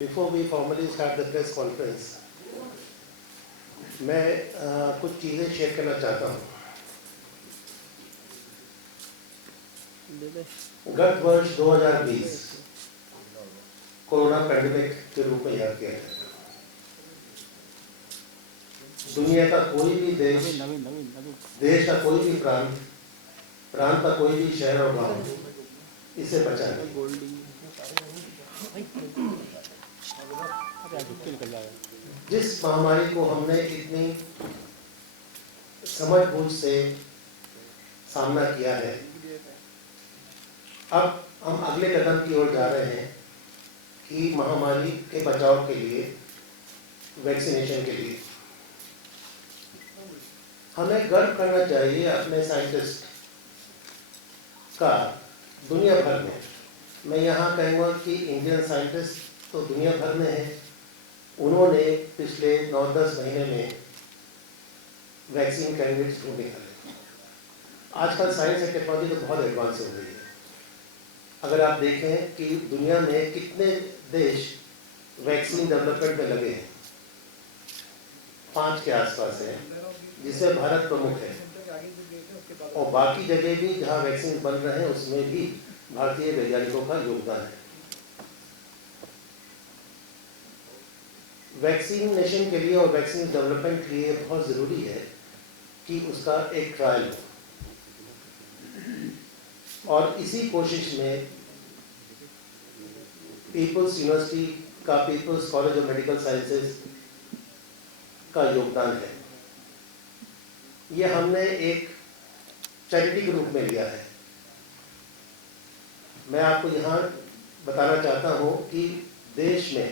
Before we formally start the press conference, मैं कुछ चीज़ें शेयर करना चाहता हूँ। गत वर्ष 2020 कोरोना पैंडेमिक के रूप में याद किया जाएगा। दुनिया का कोई भी देश का कोई भी प्रांत का कोई भी शहर और गांव इससे बचा नहीं। जिस महामारी को हमने इतनी समझबूझ से सामना किया है, अब हम अगले कदम की ओर जा रहे हैं कि महामारी के बचाव के लिए वैक्सीनेशन के लिए हमें गर्व करना चाहिए अपने साइंटिस्ट का दुनिया भर में। मैं यहाँ कहूँगा कि इंडियन साइंटिस्ट तो दुनिया भर में है। उन्होंने पिछले 9-10 महीने में वैक्सीन कैंडिडेट्स ढूंढ निकाले। आजकल साइंस एंड टेक्नोलॉजी तो बहुत एडवांस हो गई है। अगर आप देखें कि दुनिया में कितने देश वैक्सीन डेवलपमेंट में लगे हैं, 5 के आसपास है, जिसमें भारत प्रमुख है, और बाकी जगह भी जहां वैक्सीन बन रहे हैं उसमें भी भारतीय वैज्ञानिकों का योगदान है। वैक्सीनेशन के लिए और वैक्सीन डेवलपमेंट के लिए बहुत ज़रूरी है कि उसका एक ट्रायल हो, और इसी कोशिश में पीपल्स यूनिवर्सिटी का People's College of Medical Sciences का योगदान है। ये हमने एक चैरिटी के रूप में लिया है। मैं आपको यहाँ बताना चाहता हूँ कि देश में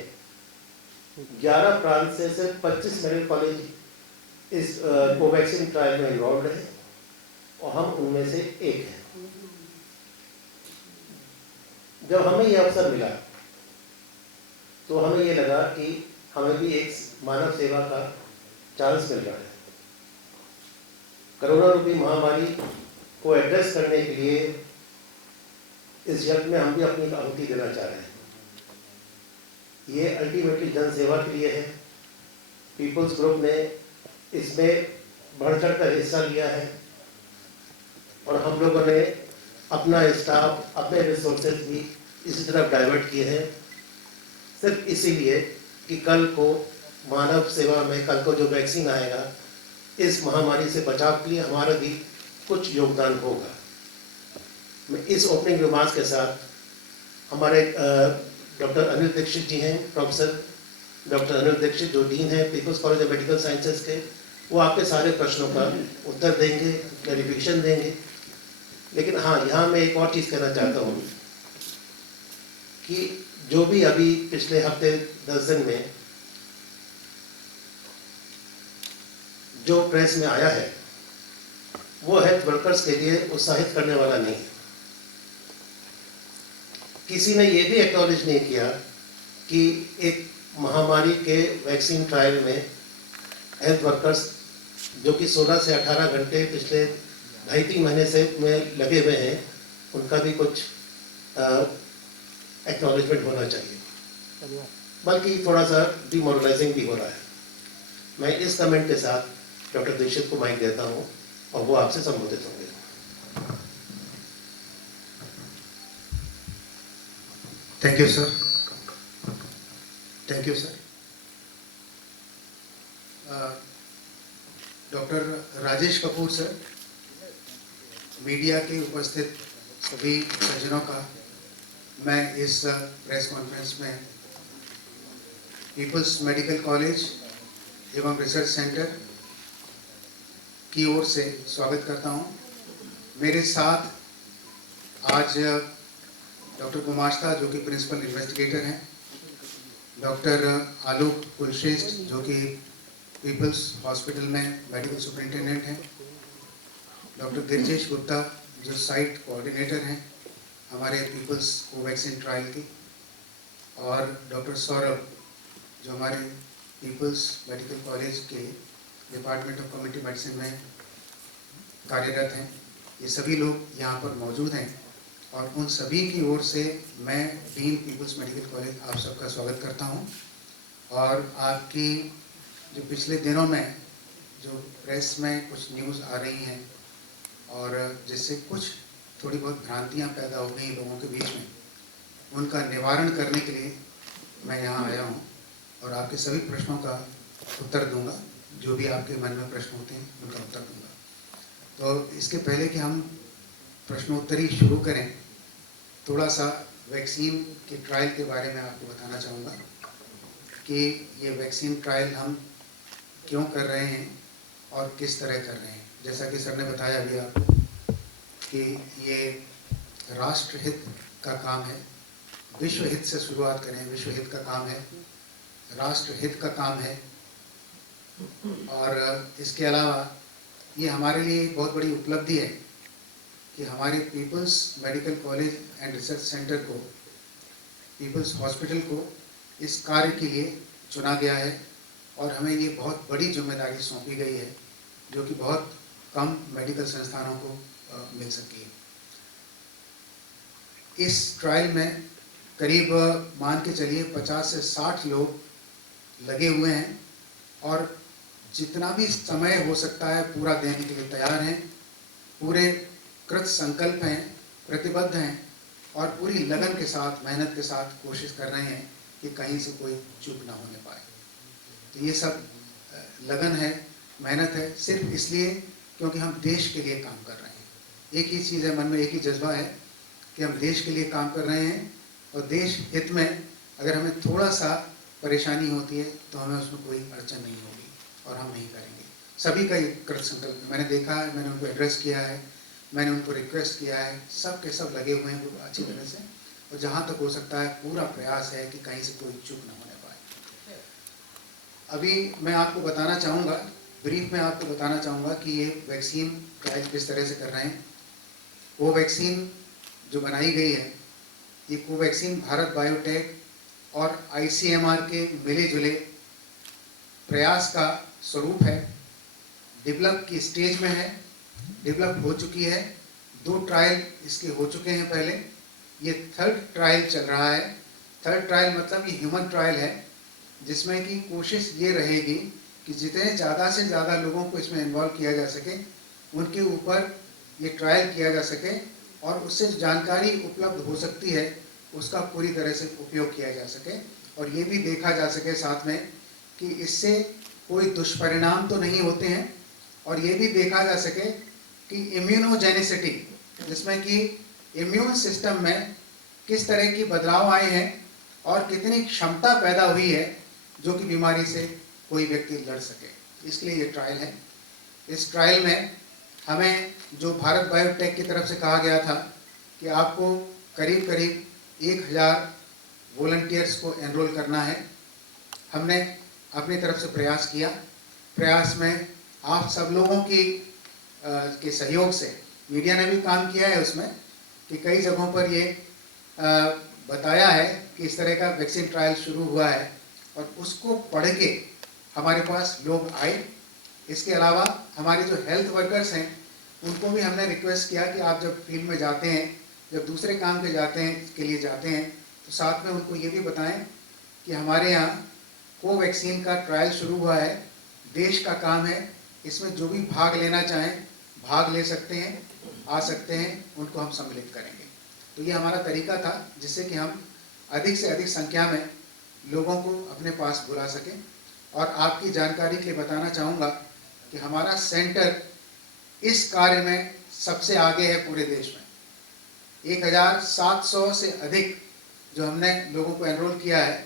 11 प्रांत से सिर्फ 25 मेडिकल कॉलेज इस कोवैक्सीन ट्रायल में इन्वॉल्व है, और हम उनमें से एक हैं। जब हमें यह अवसर मिला तो हमें ये लगा कि हमें भी एक मानव सेवा का चांस मिल रहा है। कोरोना रूपी महामारी को एड्रेस करने के लिए इस यज्ञ में हम भी अपनी आहुति देना चाह रहे हैं। ये अल्टीमेटली जन सेवा के लिए है। पीपल्स ग्रुप ने इसमें बढ़ चढ़ कर हिस्सा लिया है, और हम लोगों ने अपना स्टाफ, अपने रिसोर्सेज भी इसी तरफ डाइवर्ट किए हैं, सिर्फ इसीलिए कि कल को मानव सेवा में, कल को जो वैक्सीन आएगा, इस महामारी से बचाव के लिए हमारा भी कुछ योगदान होगा। मैं इस ओपनिंग रिमार्क्स के साथ हमारे डॉक्टर अनिल दीक्षित जी हैं, प्रोफेसर डॉक्टर अनिल दीक्षित जो डीन है People's College of Medical Sciences के, वो आपके सारे प्रश्नों का उत्तर देंगे, क्लैरिफिकेशन देंगे। लेकिन हाँ, यहाँ मैं एक और चीज़ कहना चाहता हूँ कि जो भी अभी पिछले हफ्ते 10 दिन में जो प्रेस में आया है, वो हेल्थ वर्कर्स के लिए उत्साहित करने वाला नहीं है। किसी ने ये भी एक्नॉलेज नहीं किया कि एक महामारी के वैक्सीन ट्रायल में हेल्थ वर्कर्स जो कि 16 से 18 घंटे पिछले 2.5-3 महीने से में लगे हुए हैं, उनका भी कुछ एक्नॉलेजमेंट होना चाहिए, बल्कि थोड़ा सा डिमोरलाइजिंग भी हो रहा है। मैं इस कमेंट के साथ डॉक्टर दीक्षित को माइक देता हूँ, और वो आपसे संबोधित होंगे। Thank you sir. Thank you sir. Doctor Rajesh Kapoor sir, media के उपस्थित सभी सज्जनों का मैं इस प्रेस कॉन्फ्रेंस में पीपल्स मेडिकल कॉलेज एवं रिसर्च सेंटर की ओर से स्वागत करता हूं। मेरे साथ आज डॉक्टर गुमाश्ता जो कि प्रिंसिपल इन्वेस्टिगेटर हैं, डॉक्टर आलोक कुलश्रेष्ठ जो कि पीपल्स हॉस्पिटल में मेडिकल सुपरिटेंडेंट हैं, डॉक्टर गिरजेश गुप्ता जो साइट कोऑर्डिनेटर हैं हमारे पीपल्स कोवैक्सीन ट्रायल की, और डॉक्टर सौरभ जो हमारे पीपल्स मेडिकल कॉलेज के डिपार्टमेंट ऑफ कम्युनिटी मेडिसिन में कार्यरत हैं। ये सभी लोग यहाँ पर मौजूद हैं, और उन सभी की ओर से मैं डीन पीपल्स मेडिकल कॉलेज आप सबका स्वागत करता हूं। और आपकी जो पिछले दिनों में जो प्रेस में कुछ न्यूज़ आ रही हैं और जिससे कुछ थोड़ी बहुत भ्रांतियां पैदा हो गई लोगों के बीच में, उनका निवारण करने के लिए मैं यहाँ आया हूँ और आपके सभी प्रश्नों का उत्तर दूंगा। जो भी आपके मन में प्रश्न होते हैं उनका उत्तर दूंगा। तो इसके पहले कि हम प्रश्नोत्तरी शुरू करें, थोड़ा सा वैक्सीन के ट्रायल के बारे में आपको बताना चाहूँगा कि ये वैक्सीन ट्रायल हम क्यों कर रहे हैं और किस तरह कर रहे हैं। जैसा कि सर ने बताया अभी आपको कि ये राष्ट्र हित का काम है, विश्व हित से शुरुआत करें, विश्व हित का काम है, राष्ट्र हित का काम है। और इसके अलावा ये हमारे लिए एक बहुत बड़ी उपलब्धि है कि हमारे People's Medical College and Research Centre को, पीपल्स हॉस्पिटल को इस कार्य के लिए चुना गया है और हमें ये बहुत बड़ी जिम्मेदारी सौंपी गई है जो कि बहुत कम मेडिकल संस्थानों को मिल सकती है। इस ट्रायल में करीब मान के चलिए 50 से 60 लोग लगे हुए हैं और जितना भी समय हो सकता है पूरा देने के लिए तैयार हैं, पूरे कृत संकल्प हैं, प्रतिबद्ध हैं और पूरी लगन के साथ, मेहनत के साथ कोशिश कर रहे हैं कि कहीं से कोई चूक ना होने पाए। तो ये सब लगन है, मेहनत है, सिर्फ इसलिए क्योंकि हम देश के लिए काम कर रहे हैं। एक ही चीज़ है मन में, एक ही जज्बा है कि हम देश के लिए काम कर रहे हैं और देश हित में अगर हमें थोड़ा सा परेशानी होती है तो हमें उसमें कोई अड़चन नहीं होगी और हम नहीं करेंगे। सभी का एक कृत संकल्प है। मैंने देखा है, मैंने उनको एड्रेस किया है, मैंने उनको रिक्वेस्ट किया है, सब के सब लगे हुए हैं वो अच्छी तरह से और जहाँ तक हो सकता है पूरा प्रयास है कि कहीं से कोई चूक ना होने पाए। अभी मैं आपको बताना चाहूँगा, ब्रीफ में आपको बताना चाहूँगा कि ये वैक्सीन ट्रायल किस तरह से कर रहे हैं। वो वैक्सीन जो बनाई गई है, ये कोवैक्सीन भारत बायोटेक और ICMR के मिले जुले प्रयास का स्वरूप है। डेवलप की स्टेज में है, डेवलप हो चुकी है, 2 ट्रायल इसके हो चुके हैं पहले, ये 3rd ट्रायल चल रहा है। 3rd ट्रायल मतलब ये ह्यूमन ट्रायल है जिसमें कि कोशिश ये रहेगी कि जितने ज़्यादा से ज़्यादा लोगों को इसमें इन्वॉल्व किया जा सके, उनके ऊपर ये ट्रायल किया जा सके और उससे जो जानकारी उपलब्ध हो सकती है उसका पूरी तरह से उपयोग किया जा सके और ये भी देखा जा सके साथ में कि इससे कोई दुष्परिणाम तो नहीं होते हैं और ये भी देखा जा सके कि इम्यूनोजेनिसिटी, जिसमें कि इम्यून सिस्टम में किस तरह की बदलाव आए हैं और कितनी क्षमता पैदा हुई है जो कि बीमारी से कोई व्यक्ति लड़ सके। इसके लिए ये ट्रायल है। इस ट्रायल में हमें जो भारत बायोटेक की तरफ से कहा गया था कि आपको करीब करीब 1000 वॉलंटियर्स को एनरोल करना है, हमने अपनी तरफ से प्रयास किया। प्रयास में आप सब लोगों के सहयोग से, मीडिया ने भी काम किया है उसमें कि कई जगहों पर ये बताया है कि इस तरह का वैक्सीन ट्रायल शुरू हुआ है और उसको पढ़ के हमारे पास लोग आए। इसके अलावा हमारे जो हेल्थ वर्कर्स हैं उनको भी हमने रिक्वेस्ट किया कि आप जब फील्ड में जाते हैं, जब दूसरे काम के लिए जाते हैं तो साथ में उनको ये भी बताएं कि हमारे यहाँ कोवैक्सीन का ट्रायल शुरू हुआ है, देश का काम है, इसमें जो भी भाग लेना चाहें भाग ले सकते हैं, आ सकते हैं, उनको हम सम्मिलित करेंगे। तो ये हमारा तरीका था जिससे कि हम अधिक से अधिक संख्या में लोगों को अपने पास बुला सकें। और आपकी जानकारी के लिए बताना चाहूँगा कि हमारा सेंटर इस कार्य में सबसे आगे है पूरे देश में। 1700 से अधिक जो हमने लोगों को एनरोल किया है,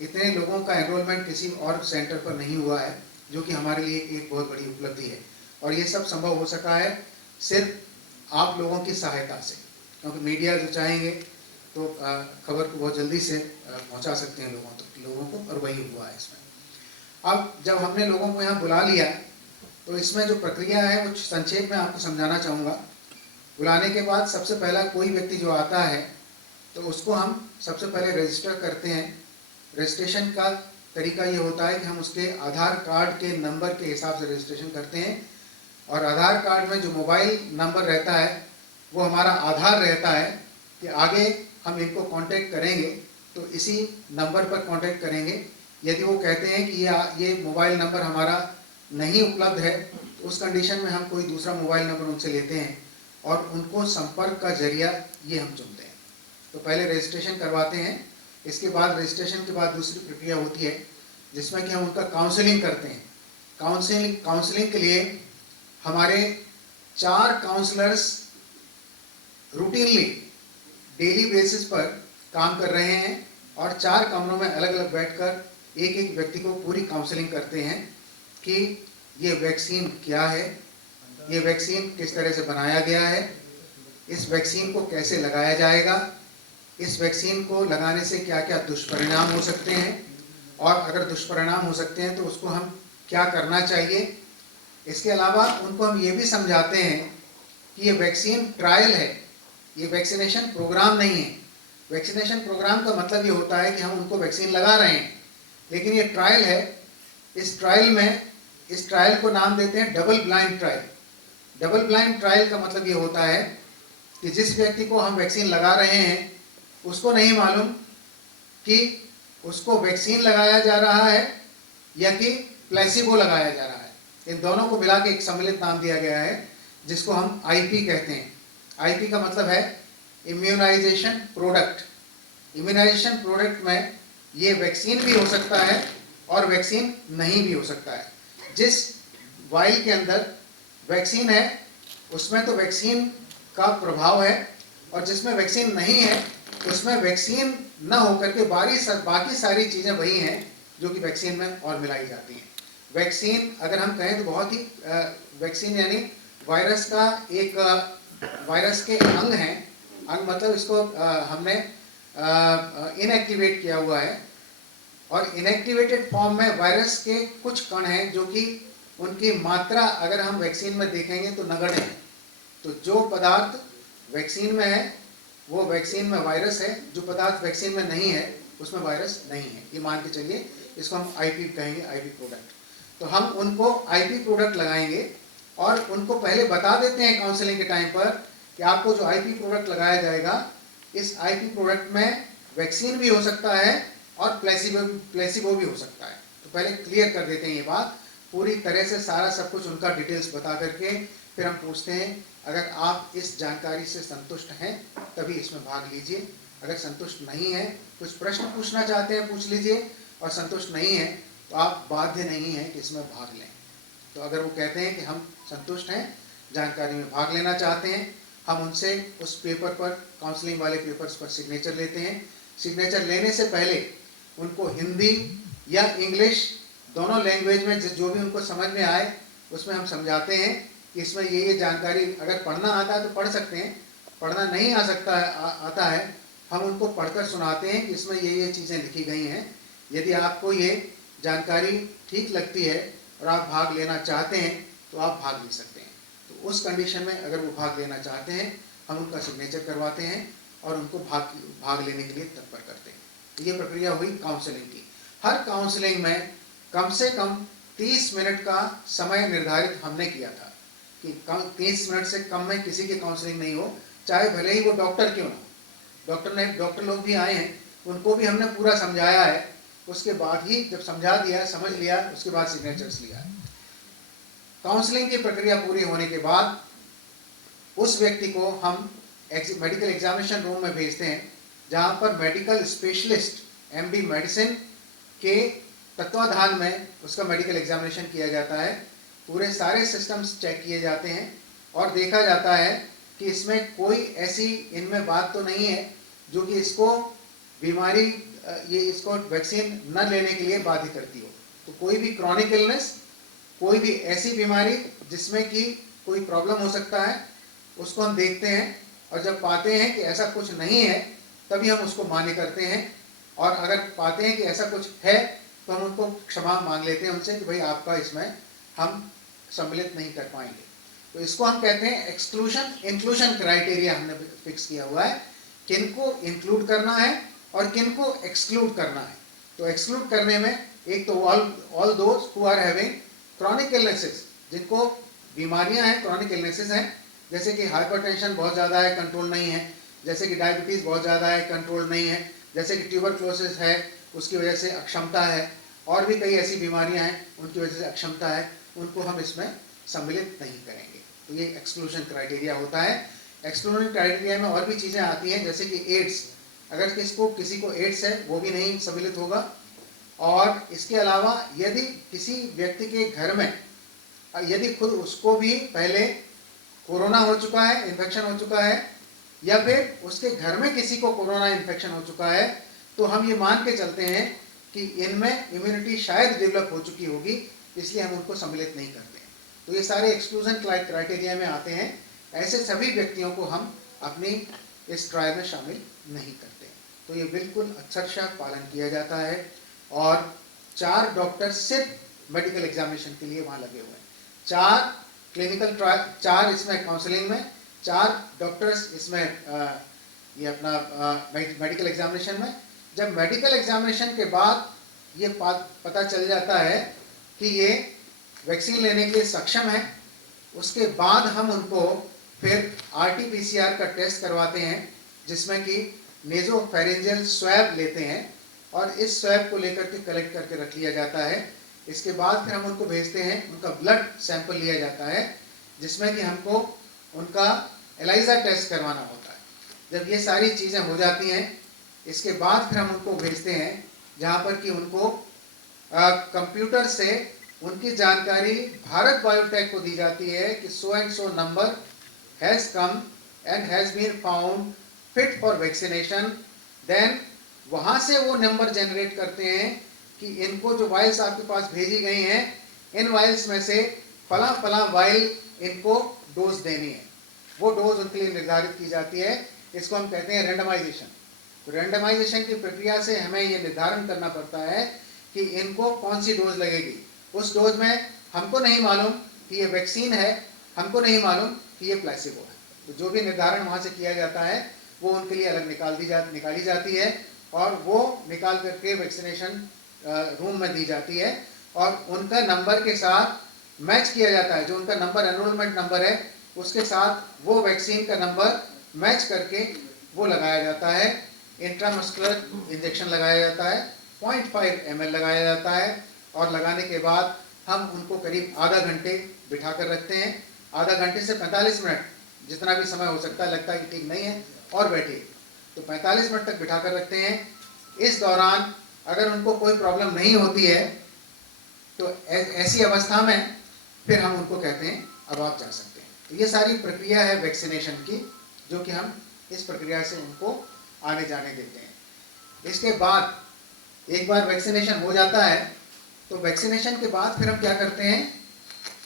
इतने लोगों का एनरोलमेंट किसी और सेंटर पर नहीं हुआ है, जो कि हमारे लिए एक बहुत बड़ी उपलब्धि है। और ये सब संभव हो सका है सिर्फ आप लोगों की सहायता से, क्योंकि मीडिया जो चाहेंगे तो खबर को बहुत जल्दी से पहुंचा सकते हैं लोगों को, और वही हुआ है इसमें। अब जब हमने लोगों को यहाँ बुला लिया तो इसमें जो प्रक्रिया है वो संक्षेप में आपको समझाना चाहूँगा। बुलाने के बाद सबसे पहला कोई व्यक्ति जो आता है तो उसको हम सबसे पहले रजिस्टर करते हैं। रजिस्ट्रेशन का तरीका ये होता है कि हम उसके आधार कार्ड के नंबर के हिसाब से रजिस्ट्रेशन करते हैं और आधार कार्ड में जो मोबाइल नंबर रहता है वो हमारा आधार रहता है कि आगे हम इनको कांटेक्ट करेंगे तो इसी नंबर पर कांटेक्ट करेंगे। यदि वो कहते हैं कि ये मोबाइल नंबर हमारा नहीं उपलब्ध है, तो उस कंडीशन में हम कोई दूसरा मोबाइल नंबर उनसे लेते हैं और उनको संपर्क का जरिया ये हम चुनते हैं। तो पहले रजिस्ट्रेशन करवाते हैं, इसके बाद रजिस्ट्रेशन के बाद दूसरी प्रक्रिया होती है जिसमें कि हम उनका काउंसलिंग करते हैं। काउंसलिंग के लिए हमारे 4 काउंसलर्स रूटीनली डेली बेसिस पर काम कर रहे हैं और 4 कमरों में अलग अलग बैठकर एक एक व्यक्ति को पूरी काउंसलिंग करते हैं कि ये वैक्सीन क्या है, ये वैक्सीन किस तरह से बनाया गया है, इस वैक्सीन को कैसे लगाया जाएगा, इस वैक्सीन को लगाने से क्या क्या दुष्परिणाम हो सकते हैं और अगर दुष्परिणाम हो सकते हैं तो उसको हम क्या करना चाहिए। इसके अलावा उनको हम ये भी समझाते हैं कि ये वैक्सीन ट्रायल है, ये वैक्सीनेशन प्रोग्राम नहीं है। वैक्सीनेशन प्रोग्राम का मतलब ये होता है कि हम उनको वैक्सीन लगा रहे हैं, लेकिन ये ट्रायल है। इस ट्रायल को नाम देते हैं double blind trial. Double blind trial का मतलब ये होता है कि जिस व्यक्ति को हम वैक्सीन लगा रहे हैं उसको नहीं मालूम कि उसको वैक्सीन लगाया जा रहा है या कि प्लेसिबो लगाया जा रहा है। इन दोनों को मिला के एक सम्मिलित नाम दिया गया है जिसको हम आईपी कहते हैं। आईपी का मतलब है इम्यूनाइजेशन प्रोडक्ट। इम्यूनाइजेशन प्रोडक्ट में ये वैक्सीन भी हो सकता है और वैक्सीन नहीं भी हो सकता है। जिस वाइल के अंदर वैक्सीन है उसमें तो वैक्सीन का प्रभाव है और जिसमें वैक्सीन नहीं है उसमें वैक्सीन न होकर के बाकी सारी चीज़ें वही हैं जो कि वैक्सीन में और मिलाई जाती हैं। वैक्सीन अगर हम कहें तो बहुत ही वैक्सीन यानी वायरस का एक वायरस के अंग हैं। अंग मतलब इसको हमने इनएक्टिवेट किया हुआ है और इनएक्टिवेटेड फॉर्म में वायरस के कुछ कण हैं जो कि उनकी मात्रा अगर हम वैक्सीन में देखेंगे तो नगण्य है। तो जो पदार्थ वैक्सीन में है वो वैक्सीन में वायरस है, जो पदार्थ वैक्सीन में नहीं है उसमें वायरस नहीं है। ये मान के चलिए, इसको हम आईपी कहेंगे, आईपी प्रोडक्ट। तो हम उनको आईपी प्रोडक्ट लगाएंगे और उनको पहले बता देते हैं काउंसलिंग के टाइम पर कि आपको जो आईपी प्रोडक्ट लगाया जाएगा, इस आईपी प्रोडक्ट में वैक्सीन भी हो सकता है और प्लेसिबो भी हो सकता है। तो पहले क्लियर कर देते हैं ये बात, पूरी तरह से सारा सब कुछ उनका डिटेल्स बता करके फिर हम पूछते हैं अगर आप इस जानकारी से संतुष्ट हैं तभी इसमें भाग लीजिए। अगर संतुष्ट नहीं है, कुछ प्रश्न पूछना चाहते हैं पूछ लीजिए, और संतुष्ट नहीं है तो आप बाध्य नहीं हैं कि इसमें भाग लें। तो अगर वो कहते हैं कि हम संतुष्ट हैं, जानकारी में भाग लेना चाहते हैं, हम उनसे उस पेपर पर, काउंसलिंग वाले पेपर्स पर सिग्नेचर लेते हैं। सिग्नेचर लेने से पहले उनको हिंदी या इंग्लिश दोनों लैंग्वेज में जो भी उनको समझ में आए उसमें हम समझाते हैं कि इसमें ये जानकारी, अगर पढ़ना आता है तो पढ़ सकते हैं, पढ़ना नहीं आता है हम उनको पढ़कर सुनाते हैं कि इसमें ये चीज़ें लिखी गई हैं। यदि आपको ये जानकारी ठीक लगती है और आप भाग लेना चाहते हैं तो आप भाग ले सकते हैं। तो उस कंडीशन में अगर वो भाग लेना चाहते हैं हम उनका सिग्नेचर करवाते हैं और उनको भाग लेने के लिए तत्पर करते हैं। तो ये प्रक्रिया हुई काउंसलिंग की। हर काउंसलिंग में कम से कम 30 मिनट का समय निर्धारित हमने किया था कि 30 मिनट से कम में किसी की काउंसलिंग नहीं हो, चाहे भले ही वो डॉक्टर क्यों ना। डॉक्टर लोग भी आए हैं, उनको भी हमने पूरा समझाया है। उसके बाद ही जब समझा दिया, समझ लिया, उसके बाद सिग्नेचर्स लिया। काउंसलिंग की प्रक्रिया पूरी होने के बाद उस व्यक्ति को हम मेडिकल एग्जामिनेशन रूम में भेजते हैं, जहाँ पर मेडिकल स्पेशलिस्ट एमडी मेडिसिन के तत्वाधान में उसका मेडिकल एग्जामिनेशन किया जाता है। पूरे सारे सिस्टम्स चेक किए जाते हैं और देखा जाता है कि इसमें कोई ऐसी इनमें बात तो नहीं है जो कि इसको बीमारी, ये इसको वैक्सीन न लेने के लिए बाध्य करती हो। तो कोई भी क्रॉनिक इलनेस, कोई भी ऐसी बीमारी जिसमें कि कोई प्रॉब्लम हो सकता है, उसको हम देखते हैं और जब पाते हैं कि ऐसा कुछ नहीं है तभी हम उसको मान्य करते हैं। और अगर पाते हैं कि ऐसा कुछ है तो हम उनको क्षमा मांग लेते हैं उनसे कि भाई आपका इसमें हम सम्मिलित नहीं कर पाएंगे। तो इसको हम कहते हैं एक्सक्लूजन इंक्लूजन क्राइटेरिया हमने फिक्स किया हुआ है, किनको इंक्लूड करना है और किनको एक्सक्लूड करना है। तो एक्सक्लूड करने में एक तो all those who are having chronic illnesses, जिनको बीमारियां हैं, क्रॉनिक इलनेसेस हैं, जैसे कि हाइपरटेंशन बहुत ज़्यादा है, कंट्रोल नहीं है, जैसे कि डायबिटीज़ बहुत ज़्यादा है, कंट्रोल नहीं है, जैसे कि ट्यूबरक्लोसिस है, उसकी वजह से अक्षमता है, और भी कई ऐसी बीमारियां हैं उनकी वजह से अक्षमता है, उनको हम इसमें सम्मिलित नहीं करेंगे। तो ये एक्सक्लूजन क्राइटेरिया होता है। एक्सक्लूजन क्राइटेरिया में और भी चीज़ें आती हैं, जैसे कि एड्स, अगर किसी को एड्स है वो भी नहीं सम्मिलित होगा। और इसके अलावा यदि किसी व्यक्ति के घर में यदि खुद उसको भी पहले कोरोना हो चुका है, इन्फेक्शन हो चुका है, या फिर उसके घर में किसी को कोरोना इन्फेक्शन हो चुका है, तो हम ये मान के चलते हैं कि इनमें इम्यूनिटी शायद डेवलप हो चुकी होगी, इसलिए हम उनको सम्मिलित नहीं करते। तो ये सारे एक्सक्लूजन क्राइटेरिया में आते हैं। ऐसे सभी व्यक्तियों को हम अपनी इस ट्रायल में शामिल नहीं करते। तो ये बिल्कुल अक्षरशः पालन किया जाता है। और 4 डॉक्टर सिर्फ मेडिकल एग्जामिनेशन के लिए वहाँ लगे हुए हैं। 4 क्लिनिकल ट्रायल, 4 इसमें काउंसलिंग में, 4 डॉक्टर्स इसमें ये अपना मेडिकल एग्जामिनेशन में। जब मेडिकल एग्जामिनेशन के बाद ये पता चल जाता है कि ये वैक्सीन लेने के लिए सक्षम है, उसके बाद हम उनको फिर RT-PCR का टेस्ट करवाते हैं, जिसमें कि नेजोफेरेंजियल स्वैब लेते हैं, और इस स्वैब को लेकर के कलेक्ट करके रख लिया जाता है। इसके बाद फिर हम उनको भेजते हैं, उनका ब्लड सैंपल लिया जाता है, जिसमें कि हमको उनका एलाइजा टेस्ट करवाना होता है। जब ये सारी चीज़ें हो जाती हैं, इसके बाद फिर हम उनको भेजते हैं जहाँ पर कि उनको कंप्यूटर से उनकी जानकारी भारत बायोटेक को दी जाती है कि so and so number has come and has been found fit for vaccination. Then वहाँ से वो नंबर जनरेट करते हैं कि इनको जो वाइल्स आपके पास भेजी गई हैं, इन वाइल्स में से फला फला वाइल इनको डोज देनी है। वो डोज उनके लिए निर्धारित की जाती है। इसको हम कहते हैं रेंडमाइजेशन। तो रेंडमाइजेशन की प्रक्रिया से हमें ये निर्धारण करना पड़ता है कि इनको कौन सी डोज लगेगी। उस डोज में हमको नहीं मालूम कि ये वैक्सीन है, हमको नहीं मालूम कि ये प्लेसिबो है। तो जो भी निर्धारण वहाँ से किया जाता है वो उनके लिए अलग निकाली जाती है, और वो निकाल करके वैक्सीनेशन रूम में दी जाती है, और उनका नंबर के साथ मैच किया जाता है। जो उनका नंबर एनरोलमेंट नंबर है उसके साथ वो वैक्सीन का नंबर मैच करके वो लगाया जाता है। इंट्रामस्कुलर इंजेक्शन लगाया जाता है, 0.5 ml लगाया जाता है, और लगाने के बाद हम उनको करीब आधा घंटे बिठा कर रखते हैं। आधा घंटे से 45 मिनट, जितना भी समय हो सकता है, लगता है कि ठीक नहीं है और बैठिए, तो 45 मिनट तक बिठा कर रखते हैं। इस दौरान अगर उनको कोई प्रॉब्लम नहीं होती है तो ऐसी अवस्था में फिर हम उनको कहते हैं अब आप जा सकते हैं। तो ये सारी प्रक्रिया है वैक्सीनेशन की, जो कि हम इस प्रक्रिया से उनको आने जाने देते हैं। इसके बाद एक बार वैक्सीनेशन हो जाता है, तो वैक्सीनेशन के बाद फिर हम क्या करते हैं,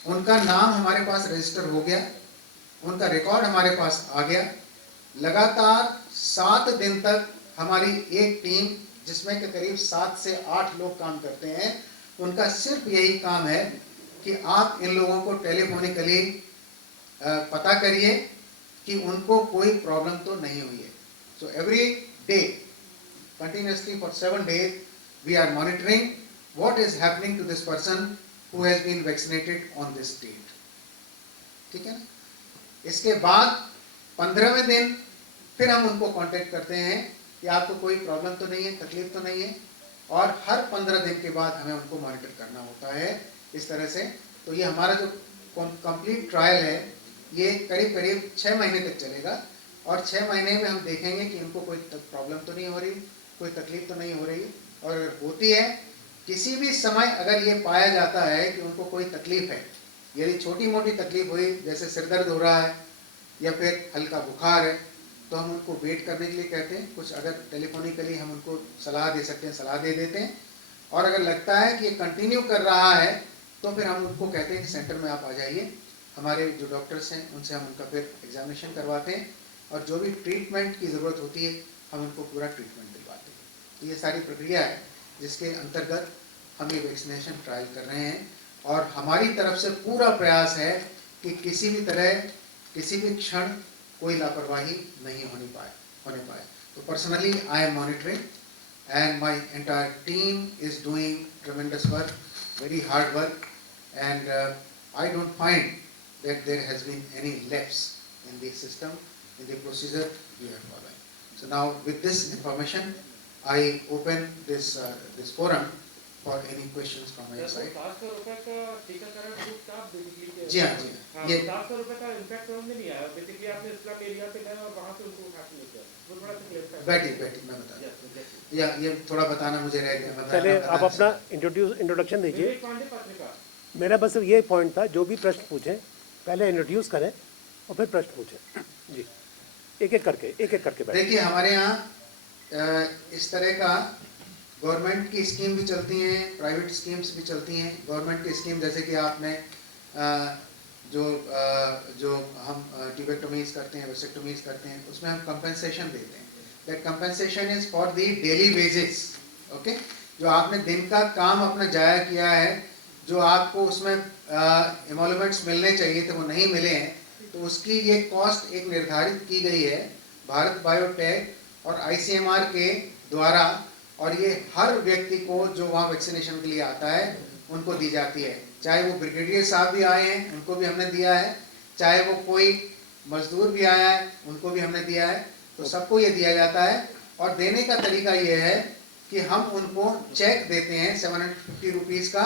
उनका नाम हमारे पास रजिस्टर हो गया, उनका रिकॉर्ड हमारे पास आ गया। लगातार 7 दिन तक हमारी एक टीम, जिसमें के करीब 7 से 8 लोग काम करते हैं, उनका सिर्फ यही काम है कि आप इन लोगों को टेलीफोनिकली पता करिए कि उनको कोई प्रॉब्लम तो नहीं हुई है। So every day continuously for 7 days we are monitoring what is happening to this person who has been vaccinated on this date. ठीक है ना। इसके बाद 15वें दिन फिर हम उनको कांटेक्ट करते हैं कि आपको कोई प्रॉब्लम तो नहीं है, तकलीफ तो नहीं है, और हर 15 दिन के बाद हमें उनको मॉनिटर करना होता है इस तरह से। तो ये हमारा जो कंप्लीट ट्रायल है ये करीब करीब 6 महीने तक चलेगा, और 6 महीने में हम देखेंगे कि इनको कोई प्रॉब्लम तो नहीं हो रही, कोई तकलीफ तो नहीं हो रही, और अगर होती है किसी भी समय अगर ये पाया जाता है कि उनको कोई तकलीफ है, यदि छोटी मोटी तकलीफ हुई, जैसे सिर दर्द हो रहा है या फिर हल्का बुखार है, तो हम उनको वेट करने के लिए कहते हैं। कुछ अगर टेलीफोनिकली हम उनको सलाह दे सकते हैं, सलाह दे देते हैं, और अगर लगता है कि ये कंटिन्यू कर रहा है तो फिर हम उनको कहते हैं कि सेंटर में आप आ जाइए, हमारे जो डॉक्टर्स हैं उनसे हम उनका फिर एग्जामिनेशन करवाते हैं, और जो भी ट्रीटमेंट की ज़रूरत होती है हम उनको पूरा ट्रीटमेंट दिलवाते हैं। तो ये सारी प्रक्रिया है जिसके अंतर्गत हम ये वैक्सीनेशन ट्रायल कर रहे हैं, और हमारी तरफ से पूरा प्रयास है कि किसी भी तरह, किसी भी क्षण कोई लापरवाही नहीं होने पाए। तो personally I am monitoring and my entire team is doing tremendous work, very hard work, and I don't find that there has been any lapse in the system, in the procedure we are following. So now with this information, I open this forum for any questions from my side. 700 रुपए का टीकाकरण group का आप basically जी हाँ जी हाँ, ये 700 रुपए का इम्पैक्ट समझ में नहीं आया बेसिकली आपने इस्लाम एरिया पे गए और वहां से उनको उठा के लेके आए वो थोड़ा सा क्लियर बैठी मैं बता दूं। या ये थोड़ा बताना मुझे रह गया पहले आप अपना इंट्रोडक्शन दीजिए। विवेक पांडे पत्रिका मेरा बस ये पॉइंट था, जो भी प्रश्न पूछें पहले इंट्रोड्यूस करें और फिर प्रश्न पूछें जी, एक एक करके बैठें। देखिए हमारे यहाँ इस तरह का गवर्नमेंट की स्कीम भी चलती हैं, प्राइवेट स्कीम्स भी चलती हैं। गवर्नमेंट की स्कीम जैसे कि आपने जो हम ट्यूबेक्टोमीज करते हैं, वेसेक्टोमीज करते हैं, उसमें हम कंपनसेशन देते हैं। That compensation is for the daily wages, okay. जो आपने दिन का काम अपना जाया किया है, जो आपको उसमें एमोलुमेंट्स मिलने चाहिए थे वो नहीं मिले हैं, तो उसकी ये कॉस्ट एक निर्धारित की गई है भारत बायोटेक और ICMR के द्वारा, और ये हर व्यक्ति को जो वहाँ वैक्सीनेशन के लिए आता है उनको दी जाती है। चाहे वो ब्रिगेडियर साहब भी आए हैं उनको भी हमने दिया है, चाहे वो कोई मजदूर भी आया है उनको भी हमने दिया है, तो सबको ये दिया जाता है। और देने का तरीका ये है कि हम उनको चेक देते हैं 750 रुपीज़ का,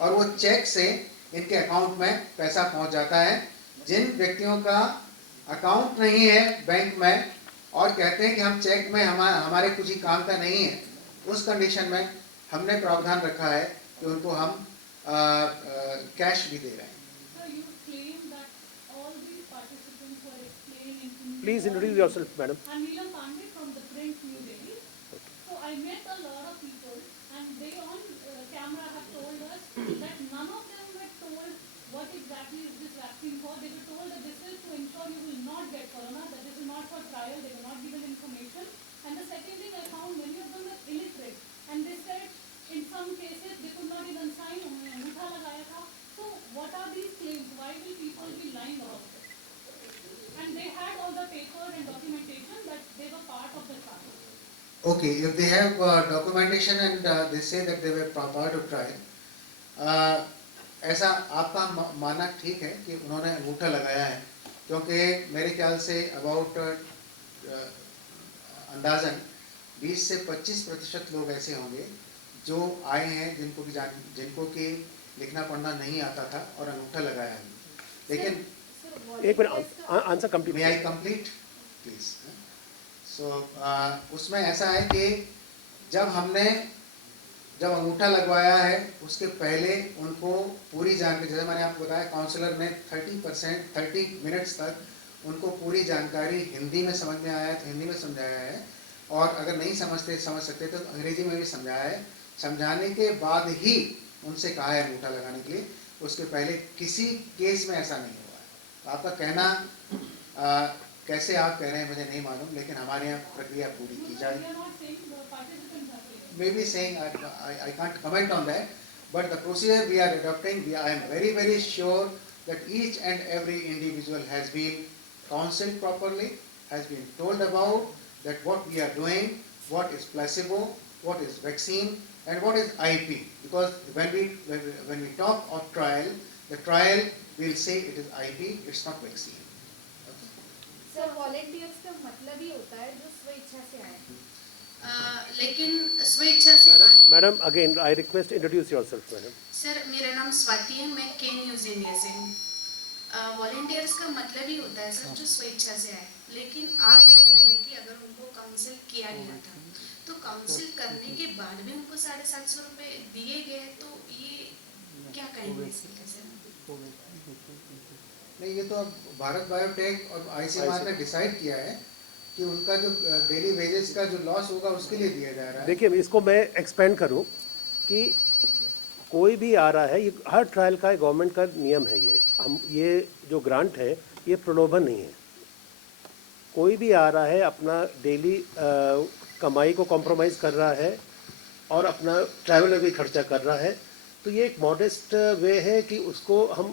और वो चेक से इनके अकाउंट में पैसा पहुंच जाता है। जिन व्यक्तियों का अकाउंट नहीं है बैंक में और कहते हैं कि हम चेक में हमारे कुछ ही काम का नहीं है, उस कंडीशन में हमने प्रावधान रखा है कि उनको हम कैश भी दे रहे हैं। Please introduce yourself, madam. I'm Neelam Pandey from the Print New Delhi. So I met a lot of people, and they on camera have told us that none of them were told what exactly is this vaccine for. They were told that this is to ensure you will not get corona, that this is not for trial. They were not given information. And the second thing, I found many of them were illiterate, and they said in some cases they could not even sign. अंगूठा लगाया था. So what are these claims? Why will people be lying about this? And they had all the paper and documentation that they were part of the trial. Okay, if they have documentation and they say that they were part of trial, ऐसा आपका मानना ठीक है कि उन्होंने अंगूठा लगाया है, क्योंकि मेरे ख्याल से अबाउट अंदाज़न 20 से 25% लोग ऐसे होंगे जो आए हैं जिनको कि लिखना पढ़ना नहीं आता था और अंगूठा लगाया है। लेकिन एक minute, answer complete. May I complete please. So उसमें ऐसा है कि जब अंगूठा लगवाया है उसके पहले उनको पूरी जानकारी, जैसे मैंने आपको बताया काउंसलर ने 30 मिनट्स तक उनको पूरी जानकारी हिंदी में समझ में आया तो हिंदी में समझाया है, और अगर नहीं समझ सकते तो अंग्रेजी में भी समझाया है। समझाने के बाद ही उनसे कहा है अंगूठा लगाने के लिए, उसके पहले किसी केस में ऐसा नहीं हुआ है। तो आपका कहना कैसे आप कह रहे हैं मुझे नहीं मालूम, लेकिन हमारे यहाँ प्रक्रिया पूरी की जाए। Maybe saying I can't comment on that, but the procedure we are adopting, I am very sure that each and every individual has been counseled properly, has been told about that what we are doing, what is placebo, what is vaccine, and what is IP. Because when we talk of trial, the trial will say it is IP, it's not vaccine. Sir volunteers का मतलब ही होता है जो स्वेच्छा से आए, लेकिन स्वेच्छा से madam again I request introduce yourself madam. Sir मेरा नाम स्वाति है, मैं के न्यूज़ इंडिया से हूँ। वॉलंटियर्स का मतलब ही होता है सर जो स्वेच्छा से आए, लेकिन आप जो कह रहे हैं कि अगर उनको काउंसिल किया गया था तो काउंसिल करने के बाद भी उनको 750 रुपये दिए गए, तो ये क्या कहेंगे इसके सर? नहीं, ये तो अब भारत बायोटेक और ICMR ने डिसाइड किया है कि उनका जो डेली वेजेस का जो लॉस होगा उसके लिए दिया जा रहा है। देखिए इसको मैं एक्सपेंड करूं कि कोई भी आ रहा है, ये हर ट्रायल का गवर्नमेंट का नियम है। ये जो ग्रांट है ये प्रलोभन नहीं है। कोई भी आ रहा है अपना डेली कमाई को कॉम्प्रोमाइज़ कर रहा है और अपना ट्रैवल में भी खर्चा कर रहा है, तो ये एक मॉडेस्ट वे है कि उसको हम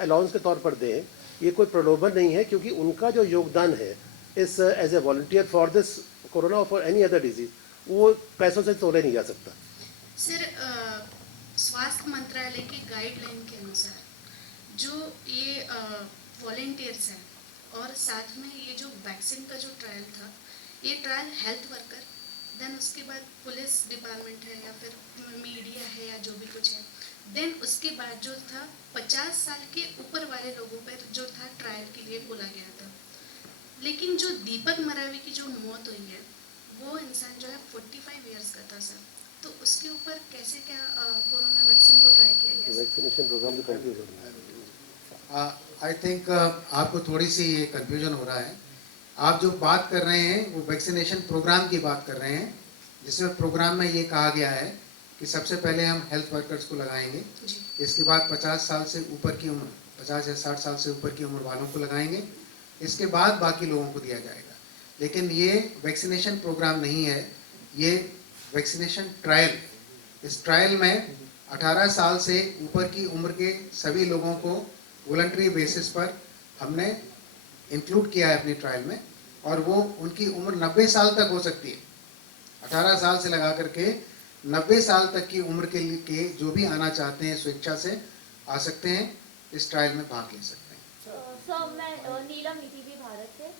अलाउंस के तौर पर दें। ये कोई प्रलोभन नहीं है, क्योंकि उनका जो योगदान है इस as a volunteer for this corona और फॉर एनी अदर डिजीज़, वो पैसों से तोले नहीं जा सकता। सर स्वास्थ्य मंत्रालय की गाइडलाइन के अनुसार जो ये वॉलंटियर्स हैं और साथ में ये जो वैक्सीन का जो ट्रायल था, ये ट्रायल हेल्थ वर्कर, देन उसके बाद पुलिस डिपार्टमेंट है या फिर मीडिया है या जो भी कुछ है, देन उसके बाद जो था 50 साल के ऊपर वाले लोगों पर जो था ट्रायल के लिए बोला गया था। लेकिन जो दीपक मरावी की जो मौत हुई है वो इंसान जो है 45 इयर्स का था सर, तो उसके ऊपर कैसे क्या कोरोना वैक्सीन को ट्राई किया गया? वैक्सीनेशन प्रोग्राम भी कंफ्यूज हो रहा है। आई थिंक आपको थोड़ी सी ये कन्फ्यूजन हो रहा है। आप जो बात कर रहे हैं वो वैक्सीनेशन प्रोग्राम की बात कर रहे हैं, जिसमें प्रोग्राम में ये कहा गया है कि सबसे पहले हम हेल्थ वर्कर्स को लगाएंगे, जी इसके बाद 50 साल से ऊपर की उम्र 50 या 60 साल से ऊपर की उम्र वालों को लगाएंगे, इसके बाद बाकी लोगों को दिया जाएगा। लेकिन ये वैक्सीनेशन प्रोग्राम नहीं है, ये वैक्सीनेशन ट्रायल है। इस ट्रायल में 18 साल से ऊपर की उम्र के सभी लोगों को वॉलंटरी बेसिस पर हमने इंक्लूड किया है अपनी ट्रायल में, और वो उनकी उम्र 90 साल तक हो सकती है। 18 साल से लगा करके 90 साल तक की उम्र के जो भी आना चाहते हैं स्वेच्छा से आ सकते हैं, इस ट्रायल में भाग ले सकते हैं। सर मैं नीलम नीति भारत से।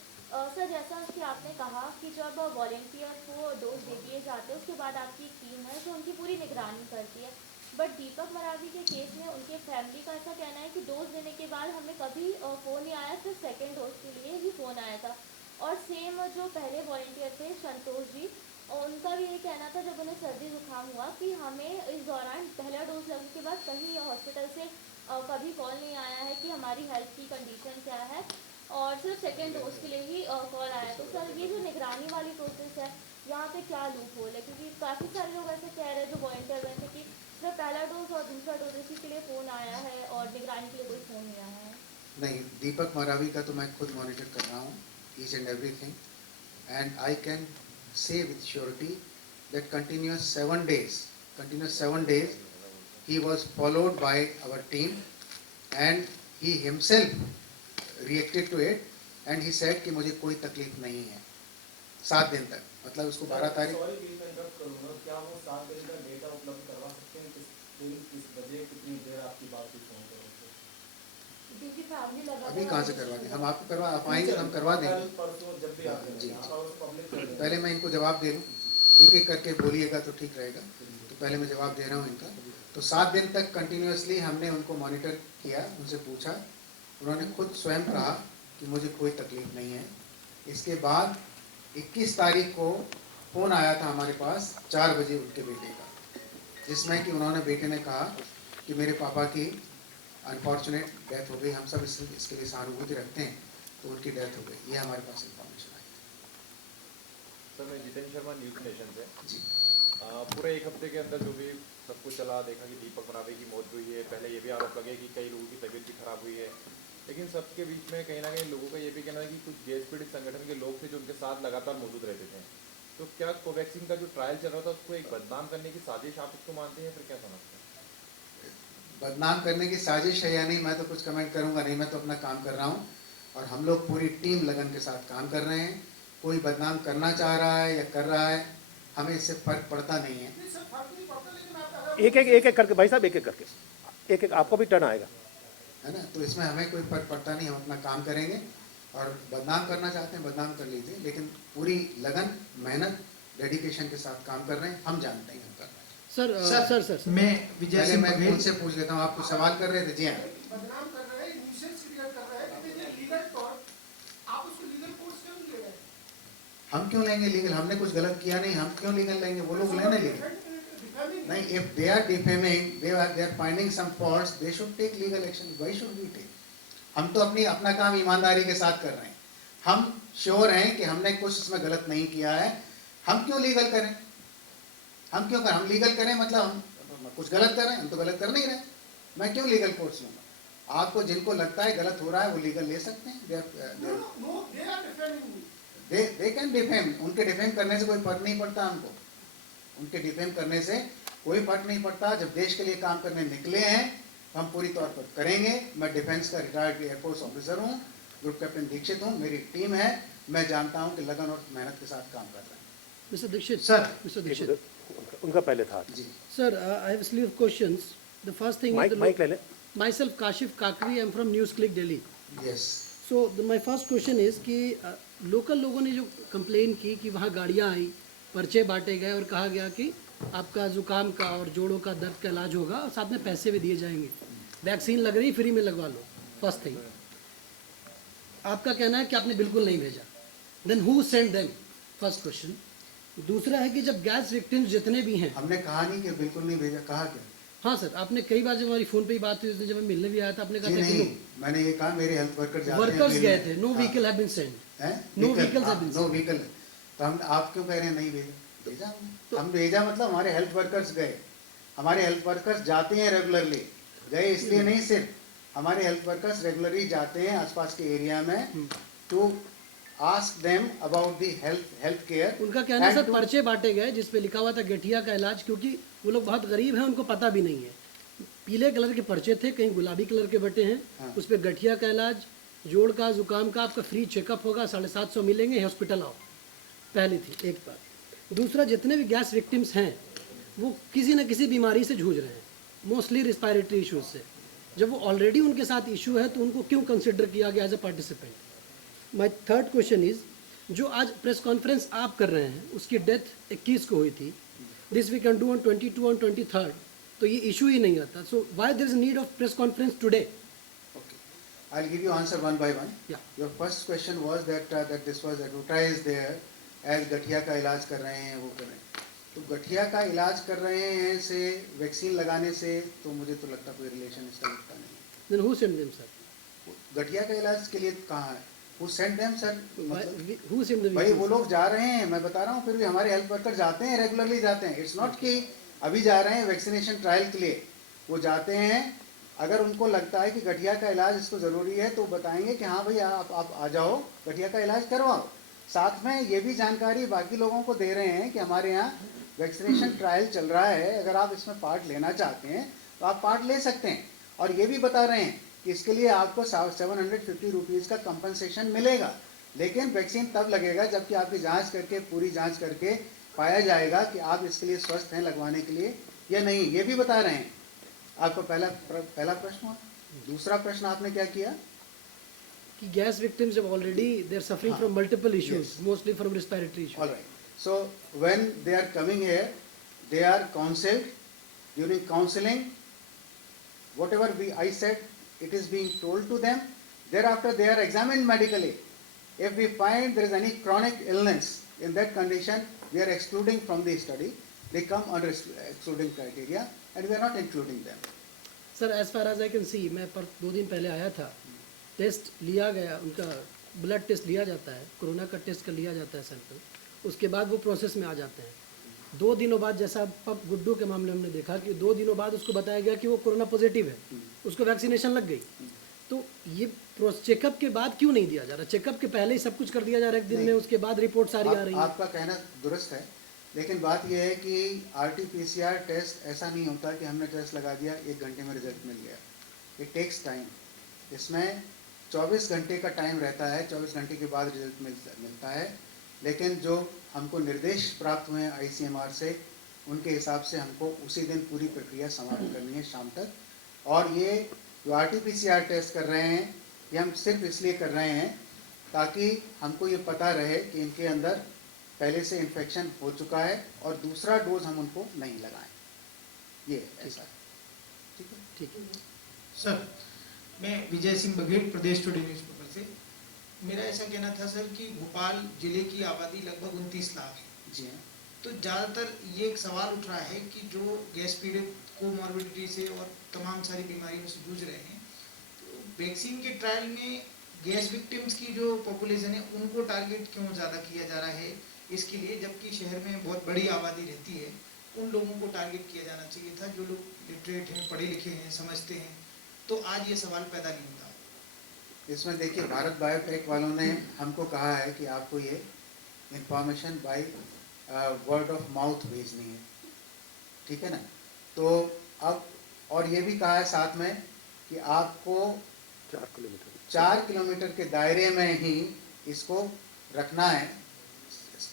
सर जैसा कि आपने कहा कि जब वॉलेंटियर को डोज दे दिए जाते हैं उसके बाद आपकी एक टीम है जो उनकी पूरी निगरानी करती है, बट दीपक मरावी के केस में उनके फैमिली का ऐसा कहना है कि डोज देने के बाद हमें कभी फ़ोन नहीं आया, सिर्फ सेकेंड डोज के लिए ही फ़ोन आया था। और सेम जो पहले वॉलेंटियर थे संतोष जी, और उनका भी ये कहना था जब उन्हें सर्दी जुकाम हुआ कि हमें इस दौरान पहला डोज लगने के बाद कहीं हॉस्पिटल से कभी कॉल नहीं आया है कि हमारी हेल्थ की कंडीशन क्या है, और सिर्फ सेकेंड डोज के लिए ही कॉल आया। तो सर ये जो निगरानी वाली प्रोसेस है यहाँ पे क्या लूप होल है, क्योंकि काफ़ी सारे लोग ऐसे कह रहे हैं जो वॉलेंटियर बने थे कि सिर्फ पहला डोज और दूसरा डोज इसी के लिए फ़ोन आया है और निगरानी के लिए कोई फ़ोन नहीं आया है। नहीं, दीपक मरावी का तो मैं खुद मॉनिटर कर रहा हूँ each and everything, and I can say with surety that continuous 7 days he was followed by our team and he himself reacted to it and he said कि मुझे कोई तकलीफ नहीं है 7 दिन तक, मतलब उसको 12 तारीख। सॉरी बीच में इंटरप्ट करूंगा, क्या वो 7 दिन का डेटा उपलब्ध करवा सकते हैं? किस बजे कितनी देर आपकी बात की फोन करोगे? क्योंकि फैमिली लगा अभी कहाँ से करवा दें, हम आपको करवा आप आएंगे तो हम करवा देंगे। परसों जब भी आप जी, पब्लिक पहले मैं इनको जवाब दे लूँ, एक एक करके बोलिएगा तो ठीक रहेगा। तो पहले मैं जवाब दे रहा हूँ इनका। तो 7 दिन तक कंटिन्यूसली हमने उनको मॉनिटर किया, उनसे पूछा, उन्होंने खुद स्वयं कहा कि मुझे कोई तकलीफ नहीं है। इसके बाद 21 तारीख को फ़ोन आया था हमारे पास 4 बजे उनके बेटे का, जिसमें कि उन्होंने बेटे ने कहा कि मेरे पापा की अनफॉर्चुनेट डेथ हो गई, हम सब इसके लिए सहानुभूति रखते हैं, तो उनकी डेथ हो गई। ये हमारे पास इन्फॉर्मेशन आई। सर मैं जितेंद्र शर्मा न्यूज़ नेशन से। जी, पूरे एक हफ्ते के अंदर जो भी सब कुछ चला, देखा कि दीपक मरावी की मौत हुई है। पहले ये भी आरोप लगे कि कई लोगों की तबीयत भी खराब हुई है, लेकिन सबके बीच में कहीं ना कहीं लोगों का ये भी कहना है कि कुछ गैस पीड़ित संगठन के लोग थे जो उनके साथ लगातार मौजूद रहते थे। तो क्या कोवैक्सीन का जो ट्रायल चल रहा था उसको एक बदनाम करने की साजिश आप उसको मानते हैं, फिर क्या समझते हैं? बदनाम करने की साजिश है या नहीं, मैं तो कुछ कमेंट करूंगा नहीं। मैं तो अपना काम कर रहा हूं और हम लोग पूरी टीम लगन के साथ काम कर रहे हैं। कोई बदनाम करना चाह रहा है या कर रहा है, हमें इससे फर्क पड़ता नहीं है। एक एक करके भाई साहब, एक एक आपको भी टर्न आएगा, है ना। तो इसमें हमें कोई फर्क पड़ता नहीं, हम अपना काम करेंगे। और बदनाम करना चाहते हैं बदनाम कर लीजिए, लेकिन पूरी लगन, मेहनत, डेडिकेशन के साथ काम कर रहे हैं। हम जानते हैं हम कर रहे हैं। सर मैं विजय पहले सिंह मैं बघेल उनसे पूछ लेता हूँ, आपको सवाल कर रहे थे। जी हाँ, बदनाम कर रहे हैं, न्यूसेंस क्रिएट कर रहे हैं, लेकिन ये लीगल तौर आप उसको लीगल कोर्स क्यों नहीं ले रहे? हम क्यों लेंगे लीगल? हमने कुछ गलत किया नहीं, हम क्यों लीगल लेंगे? वो लोग लेने लीगल नहीं। If they are defaming, they are finding some faults, they should take legal action. Why should we take? हम तो अपना काम ईमानदारी के साथ कर रहे हैं। हम श्योर हैं कि हमने कुछ इसमें गलत नहीं किया है। हम क्यों लीगल करें? हम क्यों करें? हम लीगल करें मतलब हम कुछ गलत कर रहे हैं? हम तो गलत कर नहीं रहे। मैं क्यों लीगल कोर्स लूँगा? आपको जिनको लगता है गलत हो रहा है वो लीगल ले सकते हैं। They can defame. उनके डिफेम करने से कोई फर्क नहीं पड़ता हमको। उनके डिफेम करने से कोई फर्क नहीं पड़ता। जब देश के लिए काम करने निकले हैं तो हम पूरी तौर पर करेंगे। मैं डिफेंस का रिटायर्ड एयरफोर्स ऑफिसर हूँ, ग्रुप कैप्टन दीक्षित हूँ, मेरी टीम है। मैं जानता हूँ कि लगन और मेहनत के साथ काम कर रहे हैं। मिस्टर दीक्षित सर, उनका पहले था। जी sir I have sleeve questions the first thing mike ले ले। myself Kashif Kakri, I am from News Click Delhi. Yes. So my first question is कि लोकल लोगों ने जो कंप्लेन की कि वहाँ गाड़ियाँ आई, पर्चे बांटे गए और कहा गया कि आपका जुकाम का और जोड़ों का दर्द का इलाज होगा और साथ में पैसे भी दिए जाएंगे, वैक्सीन लग रही फ्री में लगवा लो, फर्स्ट थिंग। आपका कहना है कि आपने बिल्कुल नहीं भेजा, then who send them, first question. दूसरा है कि जब गैस विक्टिम्स जितने भी हैं, हमने कहा नहीं कि बिल्कुल नहीं भेजा, कहा क्या? हाँ सर, आपने कई बार जब हमारी फ़ोन पे ही बात हुई, उस दिन जब मैं मिलने भी आया था, आपने कहा जी था कि नहीं, मैंने ये कहा मेरे हेल्थ वर्कर जाते हैं, वर्कर्स field गए में। थे, नो हाँ। व्हीकल हैव बीन सेंड, हैं? नो Vehicle, व्हीकल्स हैव हाँ, बीन नो व्हीकल। तो आप क्यों कह रहे हैं नहीं भेजा? भेजा हमने। हम भेजा मतलब हमारे हेल्थ वर्कर्स गए, हमारे हेल्थ वर्कर्स जाते हैं रेगुलरली, गए इसलिए नहीं, सिर्फ हमारे हेल्थ वर्कर्स रेगुलरली जाते हैं आसपास के एरिया में to ask them about the health care. उनका कहना है सर पर्चे बांटे गए जिस पे लिखा हुआ था गठिया का इलाज, क्योंकि वो लोग बहुत गरीब हैं, उनको पता भी नहीं है। पीले कलर के पर्चे थे, कहीं गुलाबी कलर के बटे हैं, हाँ। उस पे गठिया का इलाज, जोड़ का, जुकाम का आपका फ्री चेकअप होगा, 750 मिलेंगे, हॉस्पिटल आओ, पहली थी एक बात। दूसरा, जितने भी गैस विक्टिम्स हैं वो किसी न किसी बीमारी से जूझ रहे हैं, मोस्टली रिस्पायरेटरी इशूज से। जब वो ऑलरेडी उनके साथ इशू है तो उनको क्यों कंसिडर किया गया as a participant? My third question is, जो आज प्रेस कॉन्फ्रेंस आप कर रहे हैं उसकी डेथ 21 को हुई थी, this we can do on 22 और 23rd, तो ये इशू ही नहीं आता। So why there is need of press conference today? Okay. I'll give you answer one by one. Yeah. Your first question was that this was advertised there as गठिया का इलाज कर रहे हैं, वो कर रहे हैं। तो गठिया का इलाज कर रहे हैं से वैक्सीन लगाने से तो मुझे तो लगता कोई रिलेशन इसका लगता नहीं। Then who send them sir? गठिया का इलाज के लिए कहाँ है? Who sent them sir? Who send them? भाई वो लोग जा रहे हैं, मैं बता रहा हूँ, फिर भी हमारे हेल्थ वर्कर जाते हैं, रेगुलरली जाते हैं। इट्स नॉट कि अभी जा रहे हैं वैक्सीनेशन ट्रायल के लिए, वो जाते हैं। अगर उनको लगता है कि गठिया का इलाज इसको ज़रूरी है तो बताएंगे कि हाँ भाई आप आ जाओ, गठिया का इलाज करवाओ। साथ में ये भी जानकारी बाकी लोगों को दे रहे हैं कि हमारे यहाँ वैक्सीनेशन ट्रायल चल रहा है, अगर आप इसमें पार्ट लेना चाहते हैं तो आप पार्ट ले सकते हैं। और ये भी बता रहे हैं कि इसके लिए आपको 750 रुपीज़ का कंपनसेशन मिलेगा, लेकिन वैक्सीन तब लगेगा जबकि आपकी जांच करके, पूरी जांच करके पाया जाएगा कि आप इसके लिए स्वस्थ हैं लगवाने के लिए या नहीं, ये भी बता रहे हैं। आपका पहला प्रश्न हुआ। दूसरा प्रश्न आपने क्या किया कि गैस विक्टिम्स जब already they are suffering from multiple issues, mostly from respiratory issues. Alright, so when they are coming here they are counselled, during counselling whatever I said, it is being told to them. Thereafter they are examined medically. If we find there is any chronic illness in that condition, we are excluding from the study. They come under excluding criteria and we are not including them. Sir as far as I can see, मैं 2 दिन पहले आया था, test लिया गया, उनका blood test लिया जाता है, कोरोना का टेस्ट कर लिया जाता है सैंपल, उसके बाद वो प्रोसेस में आ जाते हैं। 2 दिनों बाद, जैसा अब गुड्डू के मामले में हमने देखा कि 2 दिनों बाद उसको बताया गया कि वो कोरोना पॉजिटिव है, उसको वैक्सीनेशन लग गई। तो ये चेकअप के बाद क्यों नहीं दिया जा रहा? चेकअप के पहले ही सब कुछ कर दिया जा रहा है एक दिन में, उसके बाद रिपोर्ट सारी आ रही है। आपका कहना दुरुस्त है, लेकिन बात यह है कि RT-PCR टेस्ट ऐसा नहीं होता कि हमने टेस्ट लगा दिया 1 घंटे में रिजल्ट मिल गया। इट टेक्स टाइम, इसमें 24 घंटे का टाइम रहता है, 24 घंटे के बाद रिजल्ट मिलता है। लेकिन जो हमको निर्देश प्राप्त हुए हैं ICMR से, उनके हिसाब से हमको उसी दिन पूरी प्रक्रिया समाप्त करनी है शाम तक। और ये जो RT-PCR टेस्ट कर रहे हैं ये हम सिर्फ इसलिए कर रहे हैं ताकि हमको ये पता रहे कि इनके अंदर पहले से इन्फेक्शन हो चुका है और दूसरा डोज हम उनको नहीं लगाएं। ये ऐसा है। ठीक है, ठीक है सर, मैं विजय सिंह बघेल, प्रदेश टुडे न्यूज़पेपर से। मेरा ऐसा कहना था सर कि भोपाल जिले की आबादी लगभग 29 लाख है। जी हाँ। तो ज़्यादातर ये एक सवाल उठ रहा है कि जो गैस पीड़ित कोमॉर्बिडिटी से और तमाम सारी बीमारियों से जूझ रहे हैं, तो वैक्सीन के ट्रायल में गैस विक्टिम्स की जो पॉपुलेशन है उनको टारगेट क्यों ज़्यादा किया जा रहा है इसके लिए, जबकि शहर में बहुत बड़ी आबादी रहती है, उन लोगों को टारगेट किया जाना चाहिए था जो लोग लिटरेट हैं, पढ़े लिखे हैं, समझते हैं। तो आज ये सवाल पैदा नहीं होता। इसमें देखिए, भारत बायोटेक वालों ने हमको कहा है कि आपको ये information by word of mouth भेजनी है, ठीक है ना। तो अब और ये भी कहा है साथ में कि आपको 4 किलोमीटर के दायरे में ही इसको रखना है,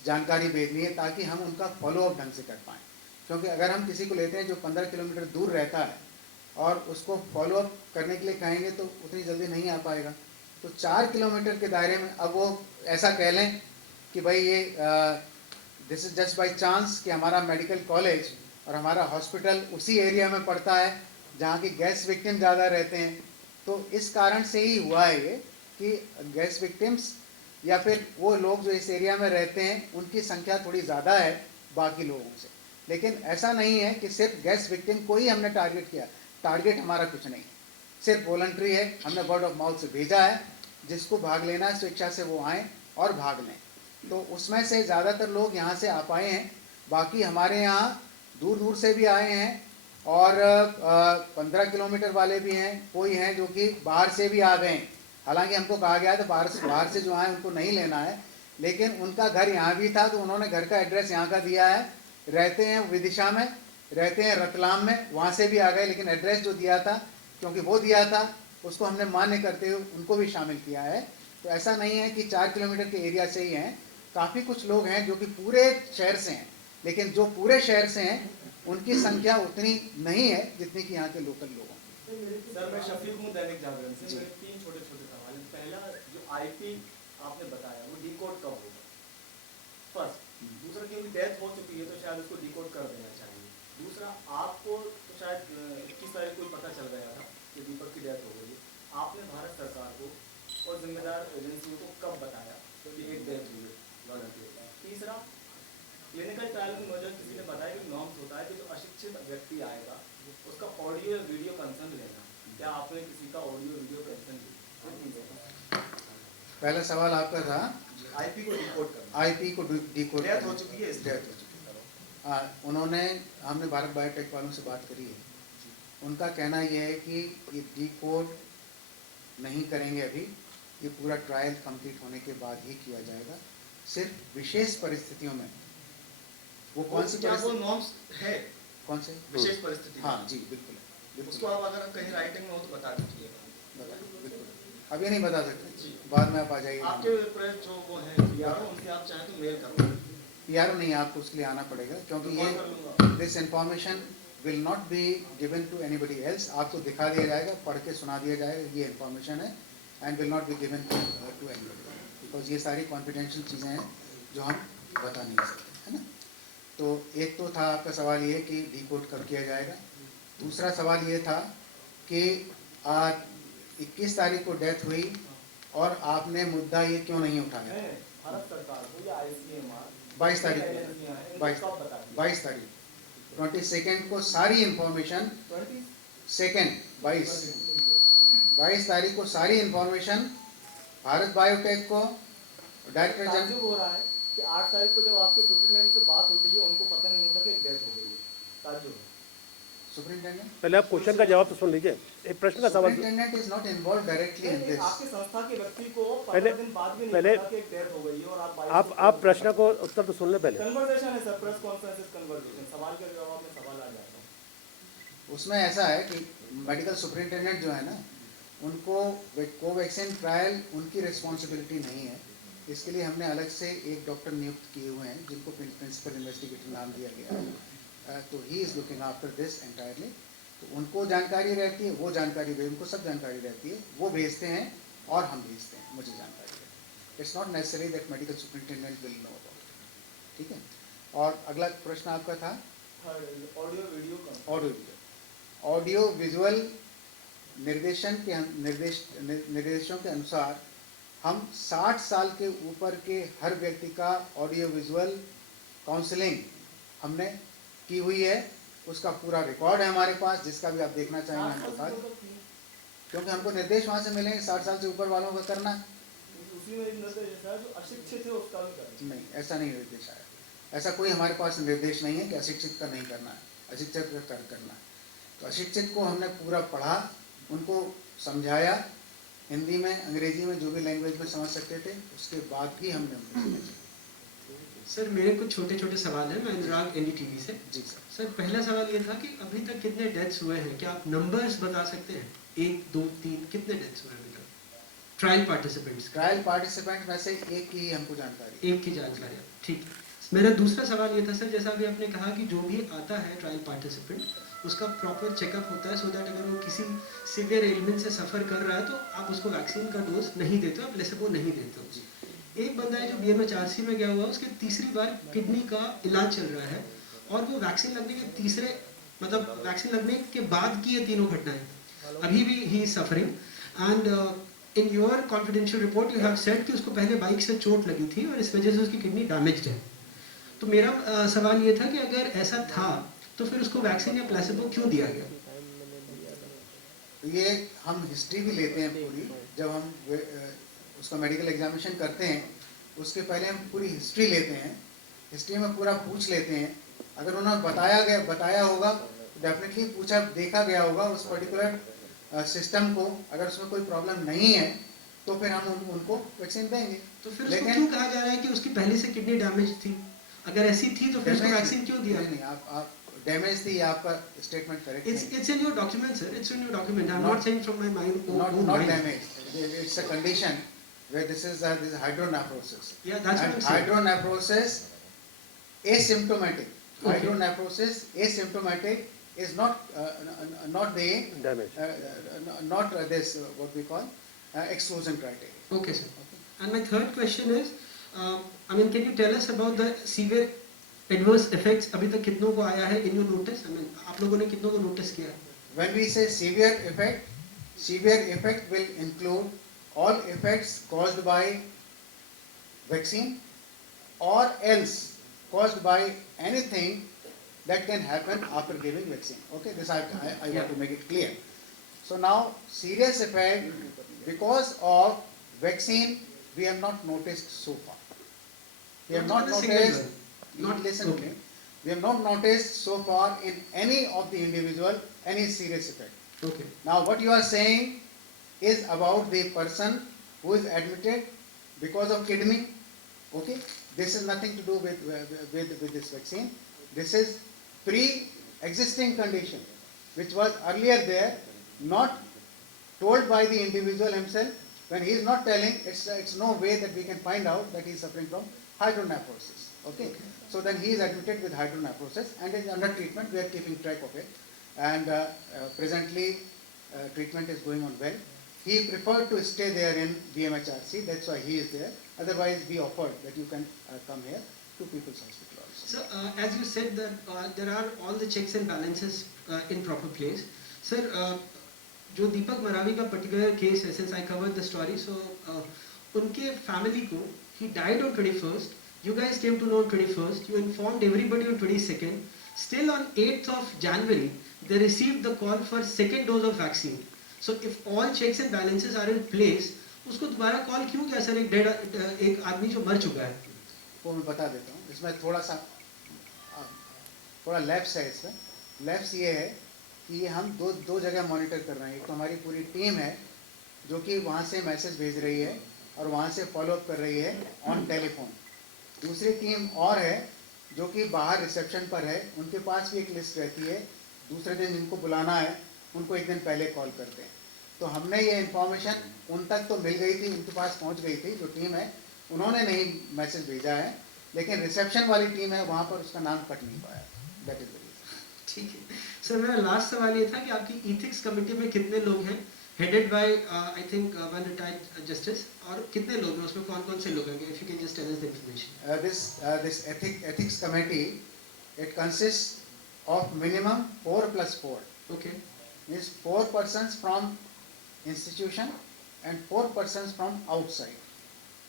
जानकारी भेजनी है, ताकि हम उनका फॉलोअप ढंग से कर पाएँ। क्योंकि अगर हम किसी को लेते हैं जो 15 किलोमीटर दूर रहता है और उसको फॉलोअप करने के लिए कहेंगे तो उतनी जल्दी नहीं आ पाएगा। तो 4 किलोमीटर के दायरे में अब वो ऐसा कह लें कि भाई ये this is just by chance कि हमारा मेडिकल कॉलेज और हमारा हॉस्पिटल उसी एरिया में पड़ता है जहाँ की गैस विक्टिम ज़्यादा रहते हैं, तो इस कारण से ही हुआ है ये कि गैस विक्टिम्स या फिर वो लोग जो इस एरिया में रहते हैं उनकी संख्या थोड़ी ज़्यादा है बाकी लोगों से। लेकिन ऐसा नहीं है कि सिर्फ गैस विक्टिम को ही हमने टारगेट किया, टारगेट हमारा कुछ नहीं, सिर्फ वॉलंटरी है, हमने वर्ड ऑफ माउथ से भेजा है, जिसको भाग लेना है स्वेच्छा से वो आएँ और भाग लें। तो उसमें से ज़्यादातर लोग यहाँ से आ पाए हैं, बाकी हमारे यहाँ दूर दूर से भी आए हैं और 15 किलोमीटर वाले भी हैं, कोई हैं जो कि बाहर से भी आ गए हैं। हालांकि हमको कहा गया था बाहर से जो आए उनको नहीं लेना है, लेकिन उनका घर यहाँ भी था तो उन्होंने घर का एड्रेस यहाँ का दिया है, रहते हैं विदिशा में, रहते हैं रतलाम में, वहाँ से भी आ गए, लेकिन एड्रेस जो दिया था क्योंकि वो दिया था उसको हमने मान्य करते हुए उनको भी शामिल किया है। तो ऐसा नहीं है कि 4 किलोमीटर के एरिया से ही हैं, काफ़ी कुछ लोग हैं जो कि पूरे शहर से हैं, लेकिन जो पूरे शहर से हैं उनकी संख्या उतनी नहीं है जितनी कि यहाँ के लोकल लोगों की। सर मैं शफीक हूँ दैनिक जागरण से। मेरे 3 छोटे छोटे सवाल हैं। पहला, जो आईपी आपने बताया वो डिकोड कब होगा? फर्स्ट। दूसरा, क्योंकि डेथ हो चुकी है तो शायद उसको डिकोड कर देना चाहिए। दूसरा, आपको तो शायद 21 तारीख को पता चल गया था कि दीपक की डेथ हो गई, आपने भारत सरकार को और जिम्मेदार एजेंसियों को कब बताया कि एक डेथ हुई है? तीसरा, क्लिनिकल ट्रायल में मुझे किसी ने बताया कि नॉर्म्स होता है कि जो अशिक्षित व्यक्ति आएगा उसका ऑडियो या वीडियो कंसर्न लेना, क्या आपने किसी का ऑडियो वीडियो कंसर्न लिया? पहला सवाल आपका था आईपी को डिकोड करना। आईपी को डिकोड, डेथ हो चुकी है, इस डेथ हो चुकी है। उन्होंने, हमने भारत बायोटेक वालों से बात करी है, उनका कहना यह है कि ये डिकोड नहीं करेंगे अभी, ये पूरा ट्रायल कंप्लीट होने के बाद ही किया जाएगा। सिर्फ विशेष परिस्थितियों में वो कौन सी नॉर्म्स है, कौन से विशेष परिस्थिति? हाँ जी बिल्कुल, उसको आप अगर कहीं राइटिंग में हो तो बता दीजिएगा। बिल्कुल अभी नहीं बता सकते, बाद में आप आ जाइए। आपके प्रेस जो वो है पीआरओ, उनसे आप चाहें तो मेल करो। पीआरओ नहीं, आपको उसके लिए आना पड़ेगा क्योंकि ये this information will not be given to anybody else. आपको दिखा दिया जाएगा, पढ़ के सुना दिया जाएगा, ये इन्फॉर्मेशन है and will not be given to anybody, because ये सारी कॉन्फिडेंशियल चीज़ें हैं जो हम बता नहीं सकते, है ना। तो एक तो था आपका सवाल ये कि डिकोड कब किया जाएगा। दूसरा सवाल ये था कि 21 तारीख को डेथ हुई और आपने मुद्दा ये क्यों नहीं उठाया? भारत सरकार को या आईसीएमआर 22 तारीख को, 22 तारीख 22 को सारी इंफॉर्मेशन, 22 तारीख को सारी इंफॉर्मेशन भारत बायोटेक को डायरेक्टर जनरल हो रहा है कि 8 तारीख को जब आपके सुप्रीटेंडेंट से बात होती है उनको पता नहीं होता कि डेथ हो गई है। ताज्जुब सुप्रीटेंडेंट, पहले आप क्वेश्चन का जवाब तो सुन लीजिए, एक प्रश्न का सवाल। Superintendent is not involve directly in this. आपकी संस्था के व्यक्ति को पहले 15 दिन बाद भी नहीं पहले पता कि एक डेथ हो गई है और आप प्रश्न को उत्तर तो सुन ले पहले। कन्वर्सेशन है sir, press conference is conversation, सवाल के जवाब में सवाल आ जाता है। उसमें ऐसा है कि मेडिकल सुप्रिंटेंडेंट जो है ना, उनको कोवैक्सीन ट्रायल उनकी रिस्पॉन्सिबिलिटी नहीं है। इसके लिए हमने अलग से एक डॉक्टर नियुक्त किए हुए हैं जिनको प्रिंसिपल इन्वेस्टिगेटर नाम दिया गया है। तो he is looking after this entirely. तो उनको जानकारी रहती है, वो जानकारी उनको सब जानकारी रहती है, वो भेजते हैं और हम भेजते हैं, मुझे जानकारी है। It's not necessary that medical superintendent will know about it, ठीक है। और अगला प्रश्न आपका था ऑडियो विजुअल निर्देशों के अनुसार हम 60 साल के ऊपर के हर व्यक्ति का ऑडियो विजुअल काउंसलिंग हमने की हुई है। उसका पूरा रिकॉर्ड है हमारे पास, जिसका भी आप देखना चाहेंगे हम बता दें, क्योंकि हमको निर्देश वहाँ से मिलेंगे 60 साल से ऊपर वालों का करना। उसी में निर्देश है जो अशिक्षित है उसका भी करना। नहीं, ऐसा नहीं निर्देश आया, ऐसा कोई हमारे पास निर्देश नहीं है कि अशिक्षित का नहीं करना है, अशिक्षित का करना है। तो अशिक्षित को हमने पूरा पढ़ा, उनको समझाया, हिंदी में, अंग्रेजी में, जो भी लैंग्वेज में समझ सकते थे, उसके बाद ही हमने उनको समझा। सर मेरे कुछ छोटे छोटे सवाल हैं, मैं अनुराग एनडीटीवी से। जी सर। सर पहला सवाल ये था कि अभी तक कितने डेथ्स हुए हैं, क्या आप नंबर्स बता सकते हैं? 1, 2, 3 कितने डेथ्स हुए हैं अभी तक ट्रायल पार्टिसिपेंट्स? ट्रायल पार्टिसिपेंट में से एक की हमको जानकारी, एक की जानकारी, ठीक है। मेरा दूसरा सवाल ये था सर, जैसा अभी आपने कहा कि जो भी आता है ट्रायल पार्टिसिपेंट, उसका प्रॉपर चेकअप होता है, सो दैट अगर वो किसी सीवियर एलिमेंट से सफ़र कर रहा है तो आप उसको वैक्सीन का डोज नहीं देते हो, आप प्लेसेबो नहीं देते हो। एक बंदा है जो BMHRC में गया हुआ है, उसके तीसरी बार किडनी का इलाज चल रहा है और वो वैक्सीन लगने के तीसरे मतलब वैक्सीन लगने के बाद की ये तीनों घटनाएं, अभी भी he is suffering. And in your confidential report you have said कि उसको पहले बाइक से चोट लगी थी और इस वजह से उसकी किडनी डैमेज्ड है। तो मेरा सवाल ये था कि अगर ऐसा था तो फिर उसको वैक्सीन या प्लेसेबो क्यों दिया गया? ये हम हिस्ट्री भी लेते हैं पूरी, जब हम उसका मेडिकल एग्जामिनेशन करते हैं उसके पहले हम पूरी हिस्ट्री लेते हैं, हिस्ट्री में पूरा पूछ लेते हैं। अगर उन्होंने बताया होगा डेफिनेटली पूछा देखा गया होगा उस पर्टिकुलर सिस्टम को, अगर उसमें कोई प्रॉब्लम नहीं है तो फिर हम उनको वैक्सीन देंगे। तो फिर उसको क्यों कहा जा रहा है कि उसकी पहले से किडनी डैमेज थी? अगर ऐसी थी तो फिर उसको वैक्सीन क्यों दिया? नहीं, आप डैमेज थी, आपका स्टेटमेंट करेक्ट है। It's in your document, sir. It's in your document. I'm not saying from my mind. Not damage. It's a condition where this is hydronephrosis. Yeah, that's what I'm saying. Hydronephrosis asymptomatic. Okay. Hydronephrosis asymptomatic is not the Damage. Not this what we call exclusion criteria. Okay, sir. And my third question is, can you tell us about the severe adverse effects? अभी तक कितनों को आया है in your notice? आप लोगों ने कितनों को notice किया? When we say severe effect will include all effects caused by vaccine or else caused by anything that can happen after giving vaccine. Okay, this I want to make it clear. So now serious effect because of vaccine we have not noticed so far. We have not noticed. Listen to me. We have not noticed so far in any of the individual any serious effect. Okay. Now what you are saying is about the person who is admitted because of kidney. Okay, this is nothing to do with this vaccine. This is pre-existing condition which was earlier there, not told by the individual himself. When he is not telling, it's no way that we can find out that he is suffering from hydronephrosis. Okay, so then he is admitted with hydronephrosis and is under treatment. We are keeping track of it, and presently treatment is going on well. He preferred to stay there in BMHRC, that's why he is there. Otherwise, we offered that you can come here to People's Hospital also. So, as you said that there are all the checks and balances in proper place. Sir, जो दीपक मरावी का particular case है, since I covered the story, so उनके family को, he died on 21st. You guys came to know on 21st. You informed everybody on 22nd. Still on 8th of January, they received the call for second dose of vaccine. So if all checks and balances are in place, उसको दोबारा call क्यों किया sir? एक आदमी जो मर चुका है। वो मैं बता देता हूँ। इसमें थोड़ा लैप्स है। इसमें लैप्स ये है कि ये हम दो जगह मॉनिटर कर रहे हैं। एक तो हमारी पूरी टीम है जो कि वहाँ से मैसेज भेज रही है और वहाँ से फॉलोअप कर रही है ऑन टेलीफोन। दूसरी टीम और है जो कि बाहर रिसेप्शन पर है, उनके पास भी एक लिस्ट रहती है। दूसरे दिन जिनको बुलाना है उनको एक दिन पहले कॉल करते हैं। तो हमने ये इन्फॉर्मेशन उन तक तो मिल गई थी, उनके पास पहुंच गई थी। जो टीम है उन्होंने नहीं मैसेज भेजा है, लेकिन रिसेप्शन वाली टीम है वहाँ पर उसका नाम कट नहीं पाया। That is the reason. ठीक है सर, मेरा लास्ट सवाल ये था कि आपकी इथिक्स कमेटी में कितने लोग हैं? Headed by I think one retired justice, और कितने लोग हैं उसमें? कौन-कौन से लोग हैं? If you can just tell us the information. This ethics committee, it consists of minimum 4 plus 4. Okay. Means 4 persons from institution and 4 persons from outside.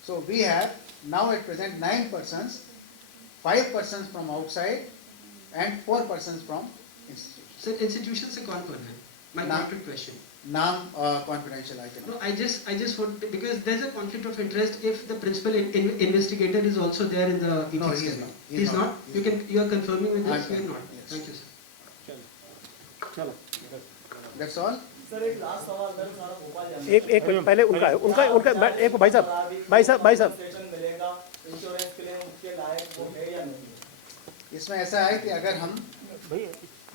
So we have now at present 9 persons, 5 persons from outside and 4 persons from institution. Sir, institution से कौन-कौन है? My quick question. Naam confidential I cannot. No, I just want, because there's a conflict of interest if the principal investigator is also there in the ethics. No, he is not. He's not. You are confirming with this? You are not. Yes. Thank you, sir. चलो That's all. Sir एक last सवाल मेरे सारा भोपाल जाना एक minute पहले उनका एक भाई साहब स्टेशन मिलेगा, इंश्योरेंस क्लेम के लायक वो है या नहीं? इसमें ऐसा है कि अगर हम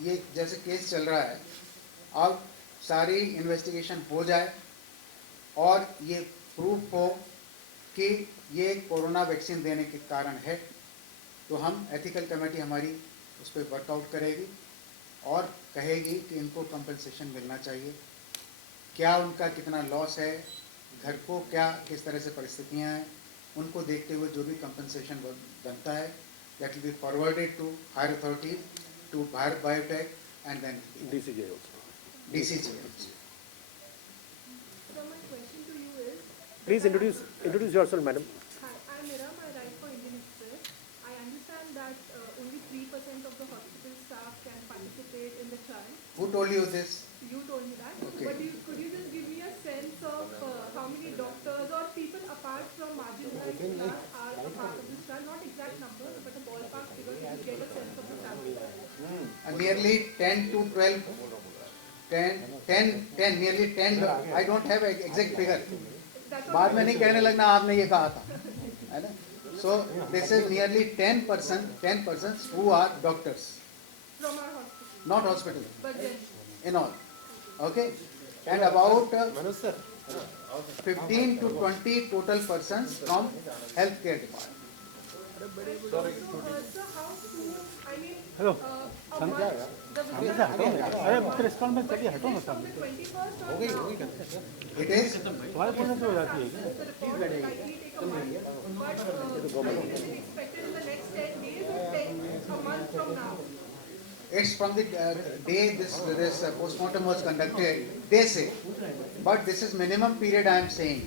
ये जैसे केस चल रहा है, अब सारी इन्वेस्टिगेशन हो जाए और ये प्रूफ हो कि ये कोरोना वैक्सीन देने के कारण है, तो हम एथिकल कमेटी हमारी उस पर वर्कआउट करेगी और कहेगी कि इनको कंपनसेशन मिलना चाहिए, क्या उनका कितना लॉस है, घर को क्या किस तरह से परिस्थितियां हैं, उनको देखते हुए जो भी कंपनसेशन बनता है that will be forwarded to higher authority, to Bharat Biotech and then DCJ also. DCG. So my question to you is, Please introduce yourself, madam. hi, I'm Mira, I write for Indian Express. I understand that only 3% of the hospital staff can participate in the trial. Who told you this? You told me that. Okay. But could you just give me a sense of how many doctors or people apart from marginalized class are a part of this trial? Not exact numbers, but a ballpark figure to get a sense of the sample. Nearly 10 to 12, 10, nearly 10, I don't have an exact figure. बाद में नहीं कहने लगना आपने ये कहा था, है ना? So this is nearly 10 persons who are doctors. From our hospital. Not hospital. But then. In all. Okay? And about 15 to 20 total persons from healthcare department. So how soon, I mean, a month, the It is the report will likely take a month, but is it expected in the next 10 days or a month from now? It's from the day this postmortem was conducted, they say. But this is minimum period I am saying.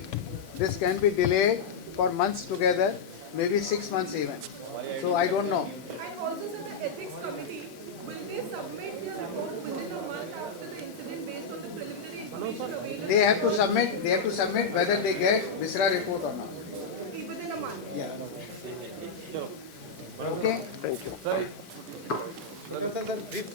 This can be delayed for months together, maybe 6 months even. So I don't know. And also, sir, the ethics committee, will they submit their report within a month after the incident based on the preliminary information available? They have to submit whether they get Visra report or not. Within a month? Yeah. Okay? Thank you. Brief